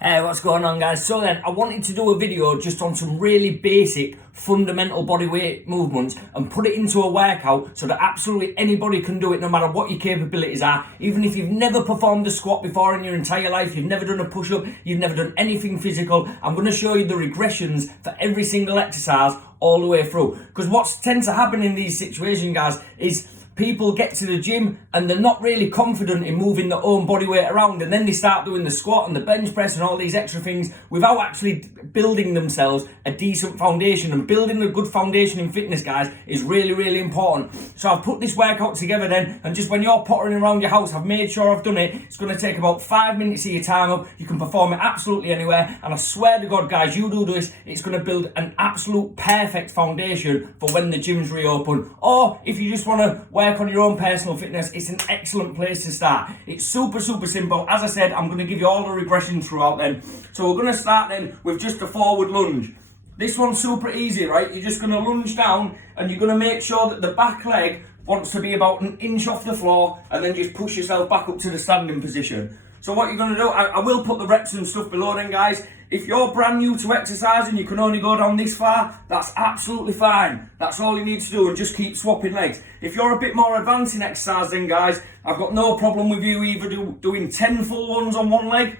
Hey, what's going on, guys? So then, I wanted to do a video just on some really basic, fundamental body weight movements and put it into a workout so that absolutely anybody can do it no matter what your capabilities are. Even if you've never performed a squat before in your entire life, you've never done a push-up, you've never done anything physical, I'm going to show you the regressions for every single exercise all the way through. Because what tends to happen in these situations, guys, is people get to the gym and they're not really confident in moving their own body weight around, and then they start doing the squat and the bench press and all these extra things without actually building themselves a decent foundation. And building a good foundation in fitness, guys, is really, really important. So I've put this workout together then, and just when you're pottering around your house, I've made sure I've done it. It's going to take about 5 minutes of your time up. You can perform it absolutely anywhere, and I swear to God, guys, you do this, it's going to build an absolute perfect foundation for when the gyms reopen. Or if you just want to work on your own personal fitness, it's an excellent place to start. It's super simple. As I said, I'm going to give you all the regressions throughout then. So we're going to start then with just a forward lunge. This one's super easy, right? You're just going to lunge down and you're going to make sure that the back leg wants to be about an inch off the floor, and then just push yourself back up to the standing position. So what you're going to do, I will put the reps and stuff below then, guys. If you're brand new to exercising, you can only go down this far, that's absolutely fine. That's all you need to do, and just keep swapping legs. If you're a bit more advanced in exercise then, guys, I've got no problem with you either doing 10 full ones on one leg,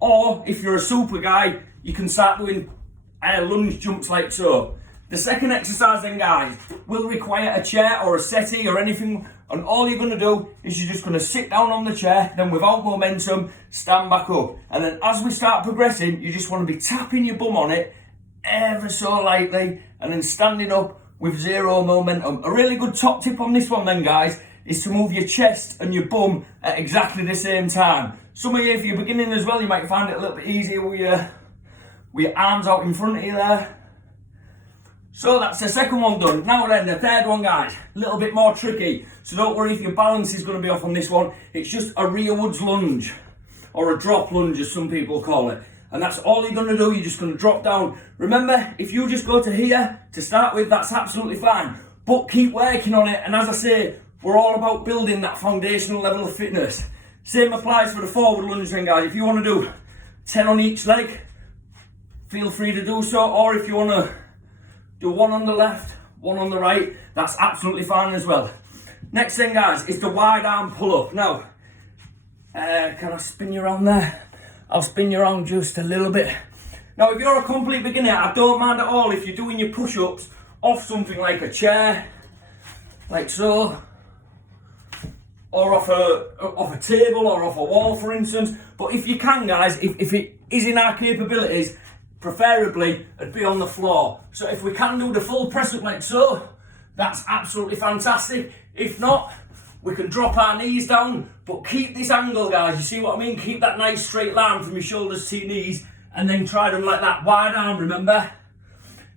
or if you're a super guy, you can start doing lunge jumps like so. The second exercise then, guys, will require a chair or a settee or anything, and all you're going to do is you're just going to sit down on the chair, then without momentum, stand back up. And then as we start progressing, you just want to be tapping your bum on it ever so lightly, and then standing up with zero momentum. A really good top tip on this one then, guys, is to move your chest and your bum at exactly the same time. Some of you, if you're beginning as well, you might find it a little bit easier with your arms out in front of you there. So that's the second one done. Now then, the third one, guys, a little bit more tricky. So don't worry if your balance is going to be off on this one. It's just a rearwards lunge, or a drop lunge as some people call it. And that's all you're going to do. You're just going to drop down. Remember, if you just go to here to start with, that's absolutely fine. But keep working on it. And as I say, we're all about building that foundational level of fitness. Same applies for the forward lunge then, guys. If you want to do 10 on each leg, feel free to do so. Or if you want to do one on the left, one on the right, that's absolutely fine as well. Next thing, guys, is the wide arm pull-up. Now, can I spin you around there? I'll spin you around just a little bit. Now, if you're a complete beginner, I don't mind at all if you're doing your push-ups off something like a chair, like so, or off a table or off a wall, for instance. But if you can, guys, if it is in our capabilities, preferably it'd be on the floor. So if we can do the full press up like so, that's absolutely fantastic. If not, we can drop our knees down, but keep this angle, guys. You see what I mean? Keep that nice straight line from your shoulders to your knees, and then try them like that, wide arm, remember?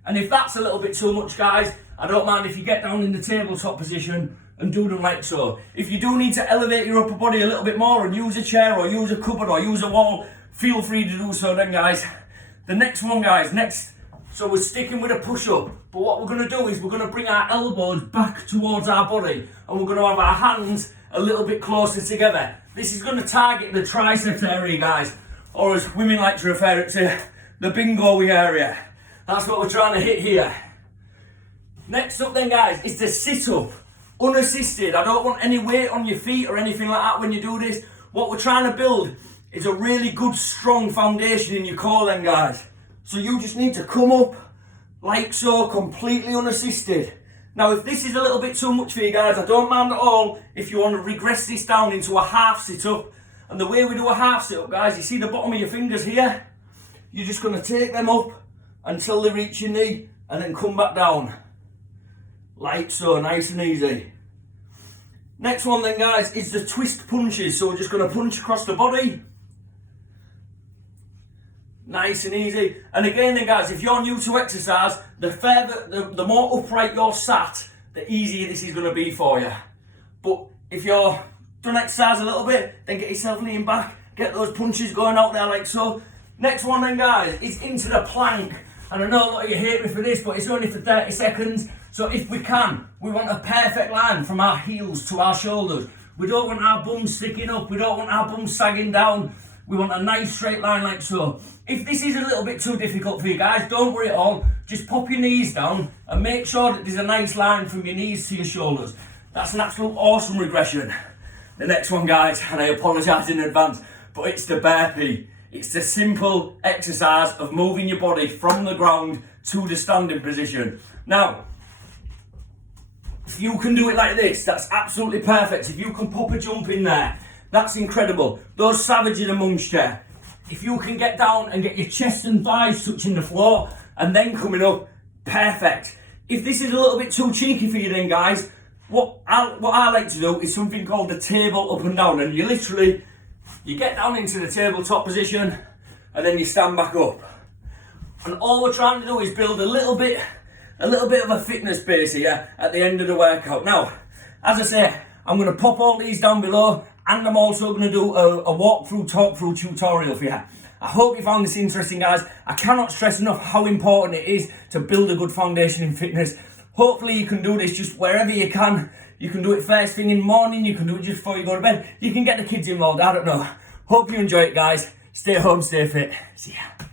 And if that's a little bit too much, guys, I don't mind if you get down in the tabletop position and do them like so. If you do need to elevate your upper body a little bit more and use a chair or use a cupboard or use a wall, feel free to do so then, guys. The next one, guys, so we're sticking with a push-up, but what we're going to do is we're going to bring our elbows back towards our body, and we're going to have our hands a little bit closer together. This is going to target the triceps area, guys, or as women like to refer it to, the bingo area. That's what we're trying to hit here. Next up then, guys, is the sit-up, unassisted. I don't want any weight on your feet or anything like that when you do this. What we're trying to build is a really good, strong foundation in your core then, guys. So you just need to come up like so, completely unassisted. Now, if this is a little bit too much for you guys, I don't mind at all if you want to regress this down into a half sit-up. And the way we do a half sit-up, guys, you see the bottom of your fingers here? You're just going to take them up until they reach your knee, and then come back down. Like so, nice and easy. Next one then, guys, is the twist punches. So we're just going to punch across the body. Nice and easy. And again then, guys, if you're new to exercise, the more upright you're sat, the easier this is going to be for you. But if you're done exercise a little bit, then get yourself leaning back, get those punches going out there like so. Next one then, guys, is into the plank. And I know a lot of you hate me for this, but it's only for 30 seconds. So if we can, we want a perfect line from our heels to our shoulders. We don't want our bum sticking up, we don't want our bum sagging down. We want a nice straight line like so. If this is a little bit too difficult for you guys, don't worry at all. Just pop your knees down and make sure that there's a nice line from your knees to your shoulders. That's an absolute awesome regression. The next one, guys, and I apologise in advance, but it's the burpee. It's the simple exercise of moving your body from the ground to the standing position. Now, if you can do it like this, that's absolutely perfect. If you can pop a jump in there, that's incredible. Those savages amongst you. If you can get down and get your chest and thighs touching the floor and then coming up, perfect. If this is a little bit too cheeky for you then, guys, what I like to do is something called the table up and down, and you get down into the tabletop position and then you stand back up. And all we're trying to do is build a little bit of a fitness base here at the end of the workout. Now, as I say, I'm going to pop all these down below, and I'm also going to do a walkthrough, talk-through tutorial for you. I hope you found this interesting, guys. I cannot stress enough how important it is to build a good foundation in fitness. Hopefully you can do this just wherever you can. You can do it first thing in the morning, you can do it just before you go to bed. You can get the kids involved, I don't know. Hope you enjoy it, guys. Stay home, stay fit. See ya.